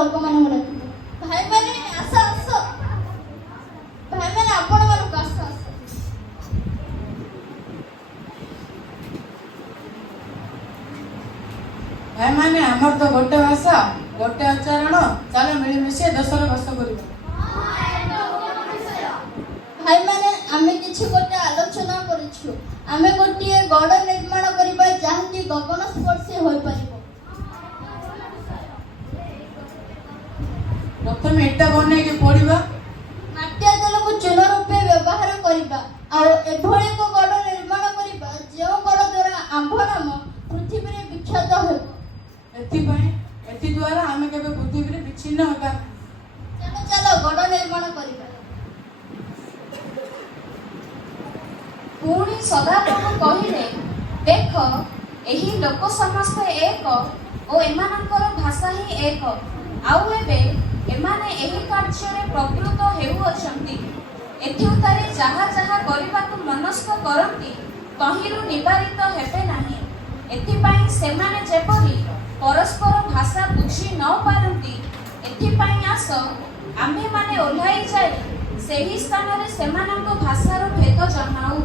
ଲୋକମାନଙ୍କୁ ଡାକିବ। ଭାଇମାନେ ଆସ ଆସ, ଭାଇମାନେ ଆପଣମାନଙ୍କୁ ଆସ ଆସ। ଭାଇମାନେ ଆମର ତ ଗୋଟେ ଭାଷା, ଗୋଟେ ଆଚରଣ, ଚାଲ ମିଳିମିଶି ଦେଶର ବାସ କରିବା। ଭାଇମାନେ ଆମେ କିଛି ଗୋଟେ ଆଲୋଚନା କରିଛୁ। ଆମେ ଗୋଟିଏ ଗଡ଼ ନିର୍ମାଣ କରିବା ଯାହାକି ଗଗନ ସ୍ପର୍ଶୀ ହୋଇପାରିବ। ପ୍ରଥମେ ଇଟା ବନେଇକି ପୋଡ଼ିବା, ମାଟିଆ ତେଲକୁ ଚୂନ ରୂପେ ବ୍ୟବହାର କରିବା ଆଉ ଏଭଳି ଏକ ଗଡ଼ ନିର୍ମାଣ କରିବା ଯେଉଁ ଗଡ଼ ଦ୍ୱାରା ଆମ୍ଭ ନାମ ପୃଥିବୀରେ ବିଖ୍ୟାତ ହେବ। ଏଥିଦ୍ୱାରା ଆମେ କେବେ ପୃଥିବୀରେ ବିଚ୍ଛିନ୍ନ ହେବା। ଚାଲ ଚାଲ ଗଡ଼ ନିର୍ମାଣ କରିବା। ପୁଣି ସଦାପ୍ରଭୁ କହିଲେ, ଦେଖ ଏହି ଲୋକ ସମସ୍ତେ ଏକ ଓ ଏମାନଙ୍କର ଭାଷା ହିଁ ଏକ। ଆଉ ଏବେ ଏମାନେ ଏହି କାର୍ଯ୍ୟରେ ପ୍ରବୃତ୍ତ ହେଉଅଛନ୍ତି। ଏଥିଉତ୍ତାରେ ଯାହା ଯାହା କରିବାକୁ ମନସ୍ଥ କରନ୍ତି ତହିଁରୁ ନିବାରିତ ହେବେ ନାହିଁ। ଏଥିପାଇଁ ସେମାନେ ଯେପରି ପରସ୍ପର ଭାଷା ବୁଝି ନ ପାରନ୍ତି, ଏଥିପାଇଁ ଆସ ଆମ୍ଭେମାନେ ଓହ୍ଲାଇ ଯାଇ ସେହି ସ୍ଥାନରେ ସେମାନଙ୍କ ଭାଷାର ଭେଦ ଜଣାଉ।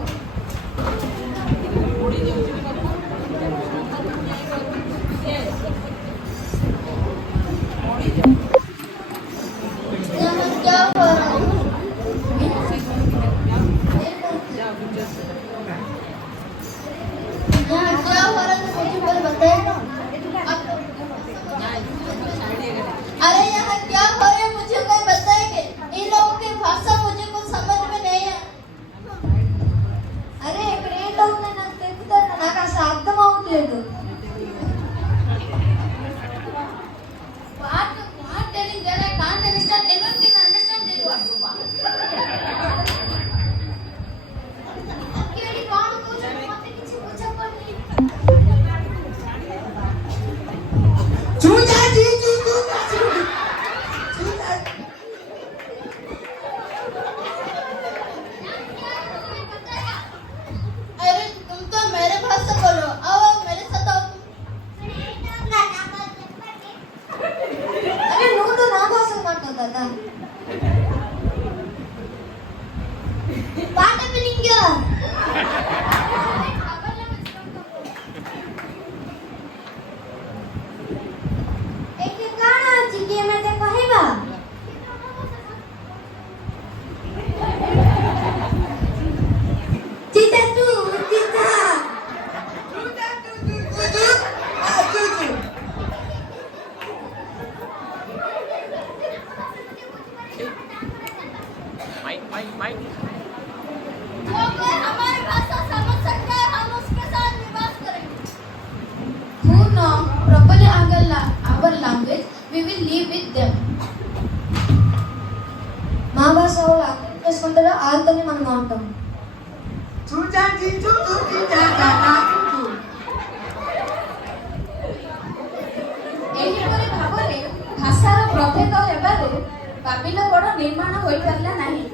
अरे यहाँ क्या हो रहा है, मुझे कोई बताएंगे? इन लोगों की भाषा मुझे कुछ समझ में नहीं है। అరే ఇక్కడ ఏంటవుతుంది నాకు తెలుపుతాను, నాకు అసలు అర్థం అవ్వట్లేదు. What telling that I can't understand? Anyone can understand their words. Actually କଣ କହୁଛନ୍ତି ମତେ କିଛି ବୁଝା ପଡୁନି. अरे तुम तो मेरे भाषा बोलो, आओ मेरे साथ आओ। అరే నువ్వు తో నా భాషలో మాట్లాడదా? పాట పిలింగ్యో. ଏଠି କଣ ଅଛି କି ମତେ କହିବା? ଚିତା ତୁ ଚିତା. जो कोई हमारी भाषा समझ सकता है, हम उसके साथ निवास करेंगे। Who know properly our language, we will live with them. మా భాష వాళ్ళు అర్థం చేసుకుంటారో వాళ్ళతోనే మనం ఉంటాం. ଏହିପରି ଭାବରେ ଭାଷାର ପ୍ରଭେଦ ହେବାରୁ ବାବିଲ ଗଡ଼ ନିର୍ମାଣ ହୋଇପାରିଲା ନାହିଁ।